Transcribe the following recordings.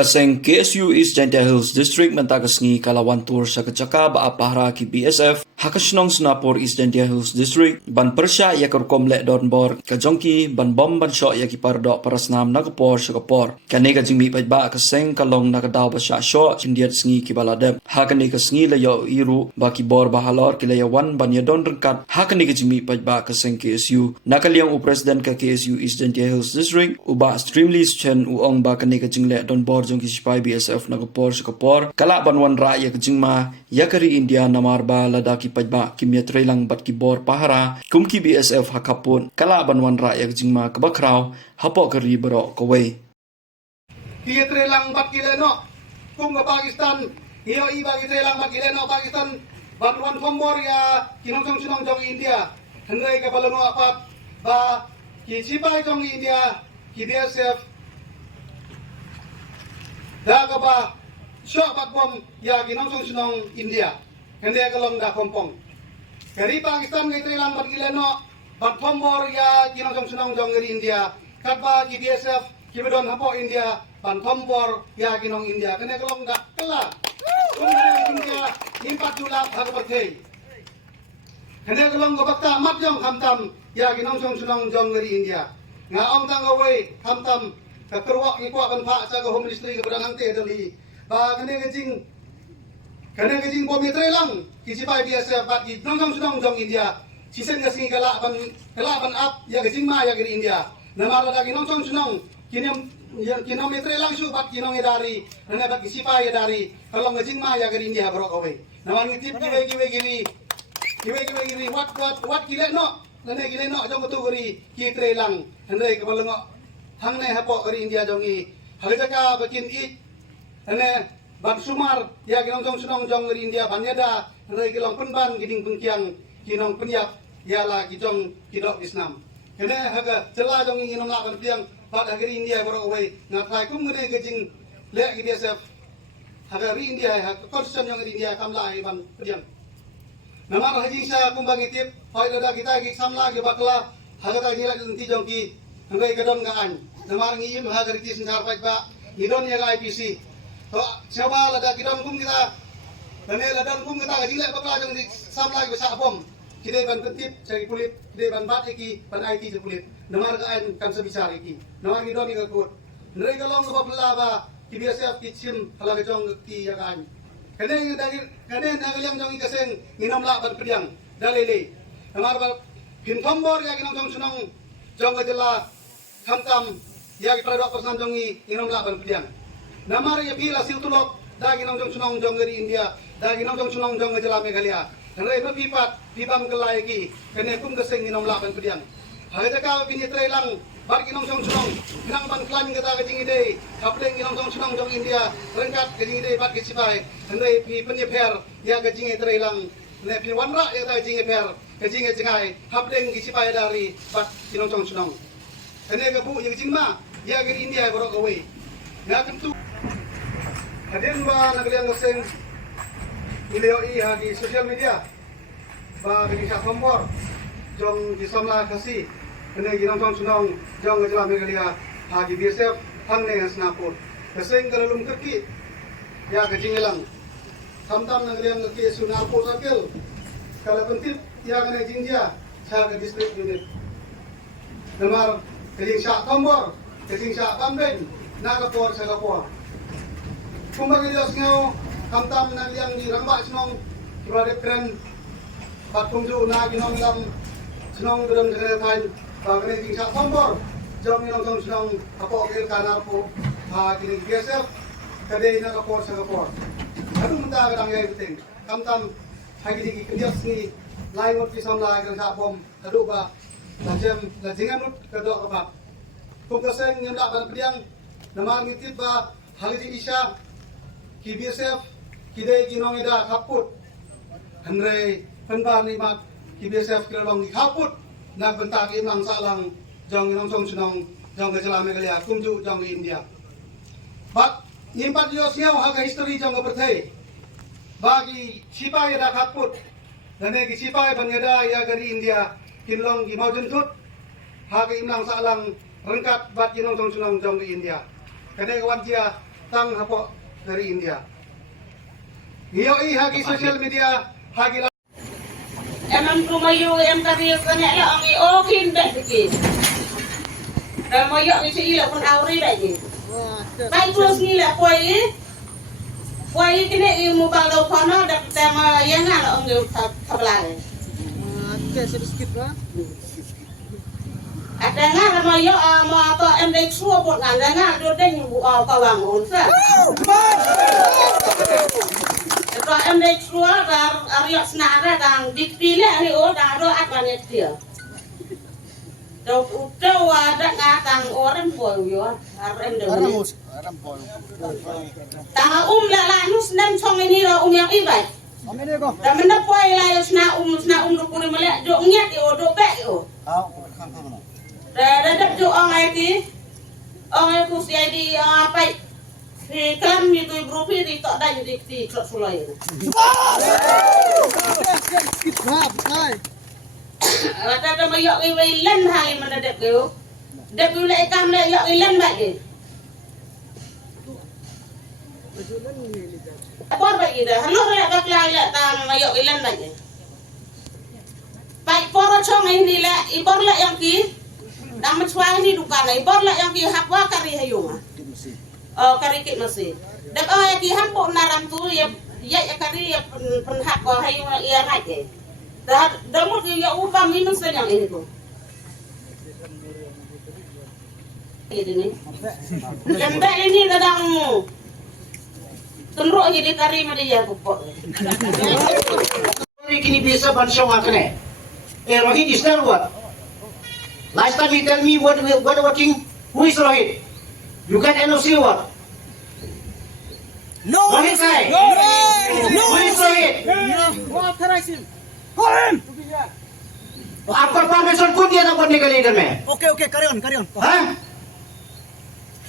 Kaseng KSU East Janta Hills District mentagasngi kalawan tour sa kacaka ba apahra ki BSF hakasnong Snapor East Janta Hills District ban persya ya kerkomle donbor kajongki ban bom ban shot ya ki pardo parasnam nagapor sa kapor kani ka jingmi ba kaseng kalong nakadaw ba sya shot sindiat sngi ki baladep hakani kasngi layo iru ba ki bor bahalor ki layawan ban ya don rengkat hakani ka jingmi ba kaseng KSU nakaliang u president ka KSU East Janta Hills District uba extremely chen uong ba kani ka jingle don bor jong kisipay BSF nagapor sa kapor kala banwan ra ya kajingma yakari India namarba ladaki pajba kimyatre lang bat kibor pahara kumki BSF hakapun kala banwan ra ya kajingma kabakraw hapo kari baro kaway Kiyetre lang bat kileno kung ka Pakistan hiyo iba kiyetre lang bat kileno Pakistan banwan kombor ya kinong sunong jong India hendray ka balango apat ba kisipay jong India ki BSF daga ba syok bat bom ya ginong sunong India hende kalong da kompong kari Pakistan ngai trelang bat gileno bat kombor ya ginong sunong jong ngeri India katba ki BSF ki bedon hapo India ban kombor ya ginong India hende kalong da kala kung India impat julak hak berkei hende kalong go bakta mat jong hamtam ya ginong sunong jong ngeri India nga ong tang away hamtam kakerwak ngikwa ban pak sa home ministry ke berang te dali ba kene gejing bom mitre lang kisipay biasa bat gi nong jong India sisen ngasing kala ban up ya gejing ma ya giri India namar lagi nong sunong kinom mitre lang su bat kinong dari nana bat kisipay dari kalau gejing ma ya giri India bro away namar ngitip giwe what gile no nana gile no jong tu giri kitre lang handai kabalengo hangne hapo kari India jongi halijaka bakin i ane ban sumar ya ginong sunong jong kari India banyada rai kilong penban giding pengkiang kinong penyap ya la kijong kidok Islam kene haga cela jongi ginong lakan piang bat kari India boro away ngatai kum ngene gejing le ki BSF haga ri India haga konsen jong India kamla ai ban piang namar hajing sa kumbangi tip hoy lada kita ki samla ki bakla haga ta jira ti jong ki ngai kadon gaan namar ngiyim hagar kis ngar ba idon ya IPC to siapa lada kidon kum kita dane ladan kum kita gajing le bakla jong di samla ki sa bom kide ban pentip cari kulit kide ban bat iki ban IT kulit namar gaan kan sebisar iki namar ngidon ni kut ngai kalong ko bakla ba ki BSF ki sim hala jong ki ya gaan kene nagaliang jong ikaseng nginom la ban pediang dalele namar ba pin tombor ya ginong sunong jong kajela hamtam ya ki pada persan jongi inom laban pediang namar ya bila sil tulok dagi nong sunong jong ngeri India dagi nong sunong jong ngejela Meghalaya hendai bepipat pibam kelai ki kene kum geseng inom laban pediang haga ka pini trelang bar ki nong sunong kinang ban klan kata kajing ide kapleng ki nong sunong jong India rengkat kajing ide bat ki sipai hendai pi penyeper ya kajing trelang ne pi wanra ya kajing per kajing jengai hapleng ki sipai dari bat ki nong sunong kene ke bu yang jingma ya giri India borok away na tentu hadin ba nagaliang ngaseng ileo i di social media ba bagi sa kompor jong di samla kasi kene ginong sunong jong ngajala Meghalaya hagi BSF hangne Snapor kaseng kalulum kaki ya kajingelang hamtam nagaliang ngaki Snapor sakil kala pentip ya kene jingjia sa ke district unit namar kajing sa tombor kajing sa pambeng nakapor sa kapor kumbaga Diyos ngaw kamtam na liyang di ramba sinong kibadet kren patungju na ginong lam sinong bedon krenatan bagay kajing sa tombor jom ginong sinong kapok kil kanar po kining BSF kadai nakapor sa kapor ano munta kadang yay biting kamtam hagidigi kandiyas ni lain mo kisam la kang sa bom kado ba lajengan ut kadok kapat kung kaseng yung laban pediang namang ngitip ba haliji isya ki BSF kidai ginong ida kaput hendrai penban ni mat ki BSF kilong kaput nagbentag imang salang jong ginong sunong jong kajala Meghalaya kumju jong India bat nimpat Diyos ngaw haga history jong kapertay bagi sipay ida kaput dane ki sipay bangeda ya gari India kinlong gi mau juntut haga imlang salang rengkat bat ginong sunong jong India kene kawan dia tang hapo dari India. Ngiyoi hagi social media hagi Emang tumayo em kari kanya la ang okin dak dikit. Dan moyo ni si ila pun auri dak ni. Baik terus ni lah kuai. Kuai kini ilmu bangau kono dak tema yang ala ang tabelai. Ada nggak sama yo mau apa em dek suo buat nggak nggak do deng bu kawang unsa. Kalau em dek suo dar Arya senara dang dipilih ni dah do apa ni dia. Do ada ngatang orang pun yo em dek. Tang la nus nem song ini lo yang ibai. Dan mana poin lah sna do puri melek do ngiat yo do bek yo. Dadak jo orang itu si di apa di kelam itu berupi di tok dah jadi di klub sulai. Ada mayok ilan hari mana dek yo, dek yo lek kam lek yok ilan bagi. Apa bagi dah? Halo lek bakal lek tang mayok ilan bagi. Baik poro chong ini lek ibor lek yang ki. Nang mencuai ni dukan ai bor la yang ki hakwa kari hayung. Kari kit masih. Dak yang ki hampok naram tu ya kari ya pen hakwa hayung ya rai ke. Dah mut ya ubah minus yang ini tu. Ini. Lemdak ini kadang tenrok jadi kari mari ya pokok. Kini biasa bansong akne. Rohit is there what? Last time he tell me what working. Who is Rohit? You got NOC what? No! Rohit say. No! Who is Rohit? Who authorized him? Call him! आपका परमिशन कौन दिया था पढ़ने के लिए इधर में? Okay, carry on. हाँ?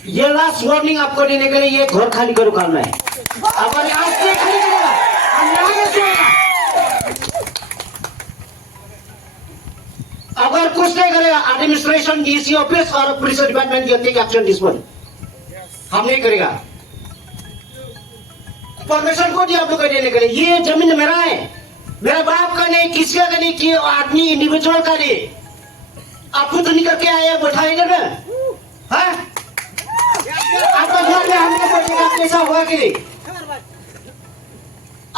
ये लास्ट वार्निंग आपको देने के लिए ये घर खाली करो काल में. अगर आज से खाली करेगा, हम यहाँ से अगर कुछ नहीं करेगा एडमिनिस्ट्रेशन डीसी ऑफिस और पुलिस डिपार्टमेंट की टेक एक्शन दिस वन हम नहीं करेगा. परमिशन को दिया आप लोग देने के लिए. ये जमीन मेरा है, मेरा बाप का नहीं, किसी का नहीं, कि आदमी इंडिविजुअल का नहीं. आपको तो निकल के आया बैठाए इधर में. हाँ? आपका घर में हम लोग बैठेगा कैसा होगा कि नहीं?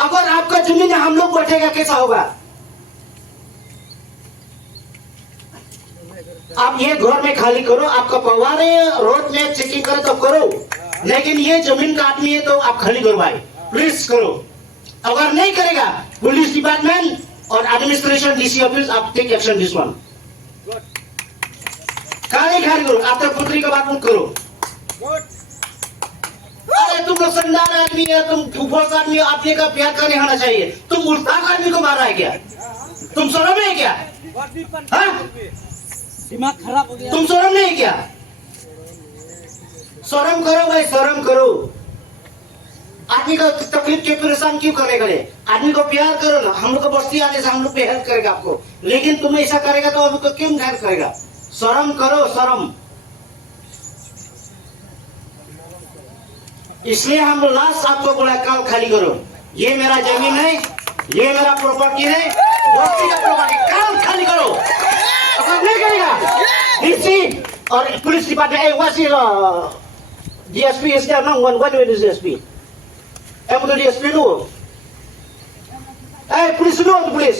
अगर आपका जमीन में हम लोग बैठेगा कैसा होगा? आप ये घर में खाली करो, आपका परिवार है, रोड में चेकिंग करे तो करो, लेकिन ये जमीन का आदमी है तो आप खाली करवाए प्लीज करो. अगर नहीं करेगा पुलिस डिपार्टमेंट और एडमिनिस्ट्रेशन डीसी ऑफिस आप टेक एक्शन दिस वन. खाली करो, आप तो पुत्री का बात मत करो. अरे तुम लोग संदार आदमी है, तुम फूफोस आदमी हो, आपने का प्यार करने होना चाहिए. तुम मुल्तान आदमी को मार रहा है क्या? तुम शर्म नहीं क्या? हाँ? दिमाग खराब हो गया. तुम शर्म नहीं क्या? शर्म करो भाई, शर्म करो. आदमी का तकलीफ के परेशान क्यों करने के लिए? आदमी को प्यार करो ना. हम लोग को बस्ती आने से हम लोग पे हेल्प करेगा आपको, लेकिन तुम ऐसा करेगा तो हम लोग को क्यों हेल्प करेगा? शर्म करो, शर्म. इसलिए हम लास्ट आपको बोला कल खाली करो. ये मेरा जमीन है, ये मेरा प्रॉपर्टी है, बस्ती का प्रॉपर्टी. कल खाली करो. अगर नहीं करेगा डीसी और पुलिस डिपार्टमेंट वासी DSP is there now. What do you DSP? Em tu DSP lu. Polis lu, polis.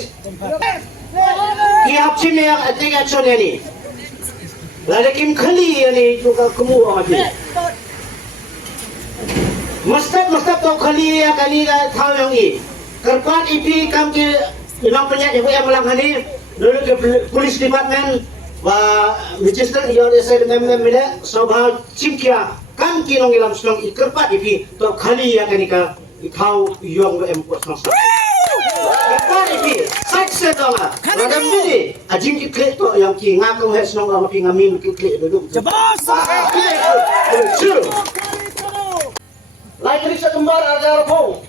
Ye hapsi में take action है नी. लेकिन खाली है नी जो का कमु आती. मस्तक तो खाली है, खाली का था yang ini. Kerpat IP kam ke memang penyak yang yang malam hari. Dulu ke police department wa Manchester yang saya dengan mila sobha cimkia kan kinong ilam slong ikerpat IP to khali ya kanika ikau yong em posong. Kerpat IP sakse to la. Radam ni ajim ki kle to yang ki ngakong he slong ma pi ngamin ki kle dulu. Jabas! Lagi sa tumbar agar po.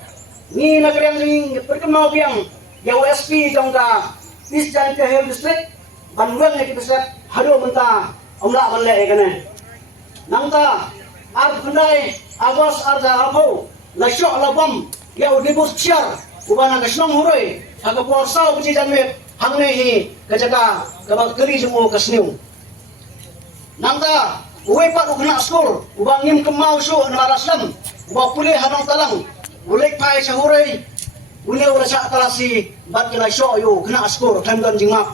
Ni nagrang ni perkemau biang yang OSP jong da East Janka Hill District banwan ni kita set hado menta omla balle ekane nangta ar pendai agos arda apo la syok la bom ya udibus chiar ubana ka snong huroi aga porsau biji janwet hangne hi kajaga ka keri jemu ka sniu nangta uwe pat ukna skol ubangim kemau su na raslam uba pulih hanong talang ulek pai sahuroi ule ura sa talasi bat kila syok yu kena skol kandon jingmak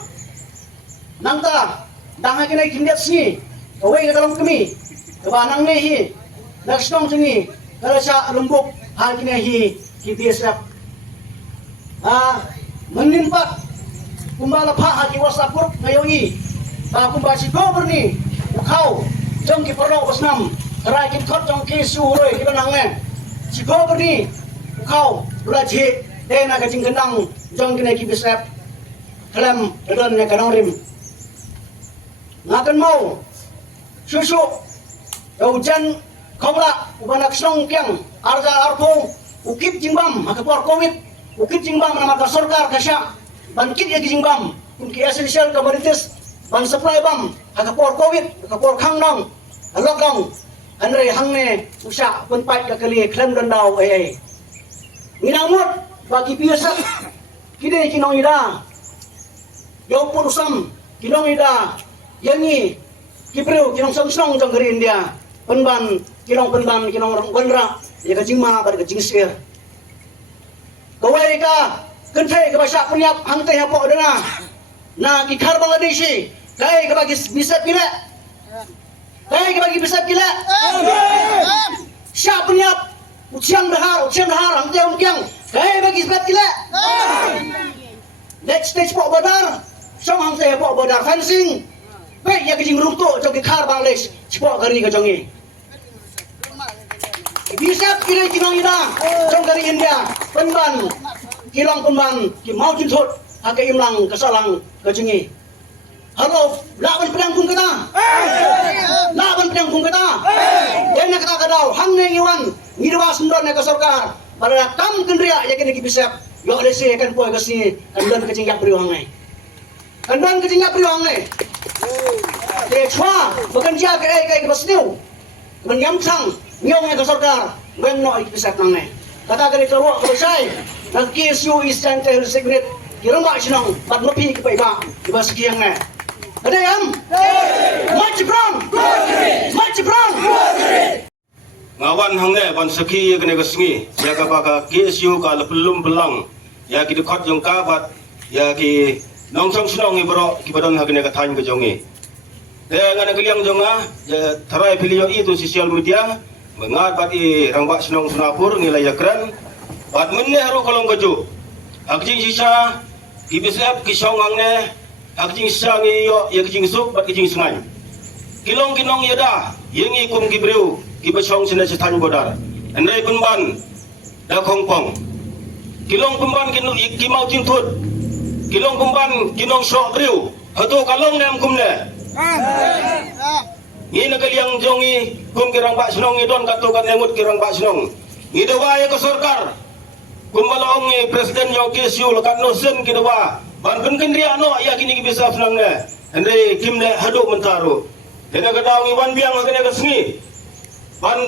nangta danga kena kindet sni uwe ka dalam kemi kebanang ne hi nasnong jengi kalau sa lembuk hal kena hi KPSF menimpat kumbala pha haki wasapur ngayoi kumba si gober ni ukau jong ki perlo basnam rai ki khot jong ki suroi ki banang ne si gober ni ukau ula je de na ka jing gendang jong kena KPSF kalam don ne kanong rim ngakan mau susu hujan kobra ubanak snong kyang arja arpo ukip jingbam akapor covid ukip jingbam nama ka sarkar kasya bankit ya jingbam unki essential commodities ban supply bam akapor covid akapor khangnong lockdown anre hangne usha penpai ka kali klem dandau ai minamut bagi biasa kide kinong ida yo purusam kinong ida yangi kipreu kinong samsong jong gari India penban kinong gondra ya ka jingma bar ka jingsir kawai ka kentai ka basa punyap hangte ha po dana na ki khar bangladeshi kai ka bagi bisa pila sya punyap uciang dahar hangte kyang kai bagi sebat pila next stage po badar song hangte ha po badar fencing baik ya kejing runtuh jong ki khar bangladesh cipo gari ka jongi bisa kira kinong ida jong dari India penban kilong penban ki mau jinthot hake imlang kasalang kajengi halo lawan pedang kung kata dena kata kadau hangne ngiwan ngirwa sundon ne ka sarkar pada kam kendria ya kini ki bisa yo lese kan poy kasi kandan kejing yak priwang nai de chwa bekerja ke basniu menyamsang nyong ke sarkar ben no ikisat nang ne kata kali terwa selesai nak kisu istan teh secret kiramba sinong pat mapi ke paiba di baskiang ne ada yam mach brang ngawan hangne ban saki kene gasngi ya ka baka kisu ka pelum belang ya ki dekat jong kabat ya ki nongsong sinong ibro ki badan hagne ka thain ke jongi ngana kaliang jonga ya tharai pilio itu sosial media mengat pati rangbak senong sunapur ngilai yakran bat menne haru kolong keju akjing sisa KPSF kisong angne akjing sisa ngiyo ya kijing suk bat kijing sungai kilong kinong yada yengi kum kibreu kibasong sina setan bodar andai penban da kongpong kilong penban kimau tintut kilong penban kinong sok breu hatu kalong nem kumne Ngina kaliang jongi kum kirang pak senong idon katukan emut kirang pak senong ngidawa ya ke sarkar kum balong presiden yo kesu lekat nosen kidawa ban kendria no ya kini bisa senang ne andre kimne haduk mentaru dena kadau ngi wan biang kene ke sengi ban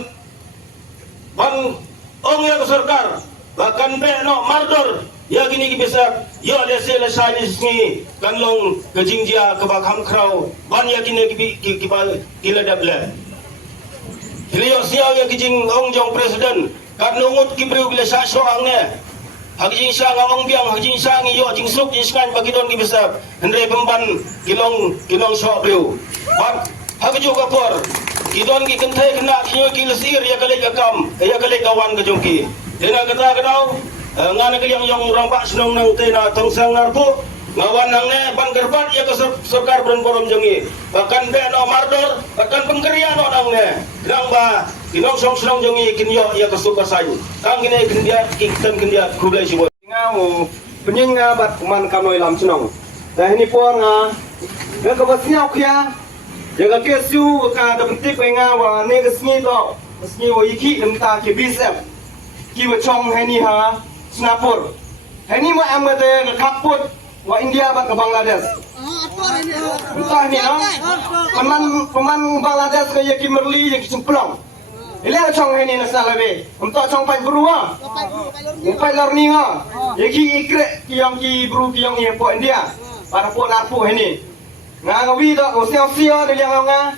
ong ya ke sarkar bahkan be no mardor ya kini bisa yo lese lesani sengi kanlong kejingjia ke bakam krau ban ya kini kila dable hilio siaw ya kijing ong jong presiden kan nungut kibreu bila sa so angne hajing sa ngong biang hajing sa ngi yo jing suk jing skan bagi don ki bisa hendre pemban kilong so breu ban hagju kapor kidon ki kentai kena kinyo ki lesir ya kale akam ya kale kawan ke jongki dena kata kadau ngana kaliang yang orang pak senong nang tena tongsang narbu ngawan nangne ban gerbat ya ke sarkar beron jongi bahkan be no mardor bahkan pengkerian no nangne grang ba kinong song senong jongi kinyo ya ke suka sayu kang kini kendia kitem kendia kudai sibo ngau penyinga bat kuman kanoi lam senong dah ini por nga ga ka basnya khya jaga kesu ka da pentik nga wa ne ga sngi to sngi wo yiki lemta ke bisep ki wa chong hani ha Singapura. Ini mau am kata kaput wa India bat ke Bangladesh. Entah ni ah. Peman Bangladesh ke Kimberley ke Cemplong. Ilang chong ini nasional lebih. Untuk chong pai buru ah. Pai learning ah. Yaki ikre kiyong ki buru kiyong ini po India. Para po narpo ini. Ngawi to usia dia nga.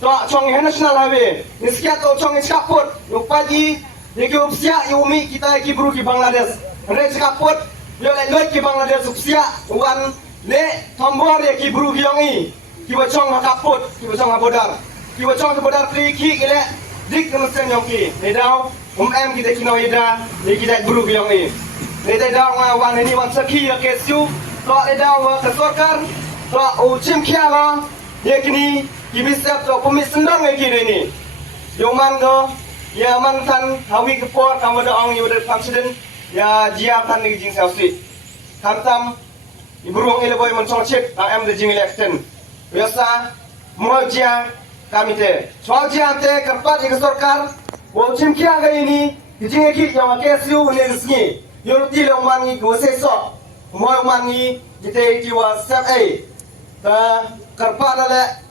To chong ini nasional lebih. Niskia to chong iskaput. Lupaji yaki usia yumi kita ki buru ki Bangladesh. Re iskaput. Yo le ki Bangladesh usia wan le tombor yaki buru kiyong ini. Kiwa chong hakaput, kiwa chong habodar. Kiwa chong habodar pri ki ile dik kemudian yang ki. Nedau em kita kino ida, ni kita guru yang ni. Nedau wan ini wan saki ya kesu, to nedau ke sorkar, to uchim kiawa, ye kini kibisap to komis sendang ye kini ni. Yoman do, ya mantan hawi kepor kamu do ong yu dari presiden ya jia tan ni jing sausi. Kamtam iburuang ile boy mencong cek em de jing election. Biasa moja kami te soal jiante keempat yang sorkar wajib kia gaya ini kijing eki yang akesiu neresni yurti lemangi gose so mau mangi kita jiwa step A ta keempat adalah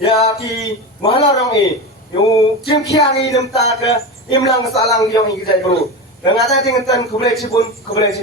ya ki mana orang ini yu jim kia ni dem ta ke imlang salang yang ini kita dulu dengan ada tingkatan kublai cibun kublai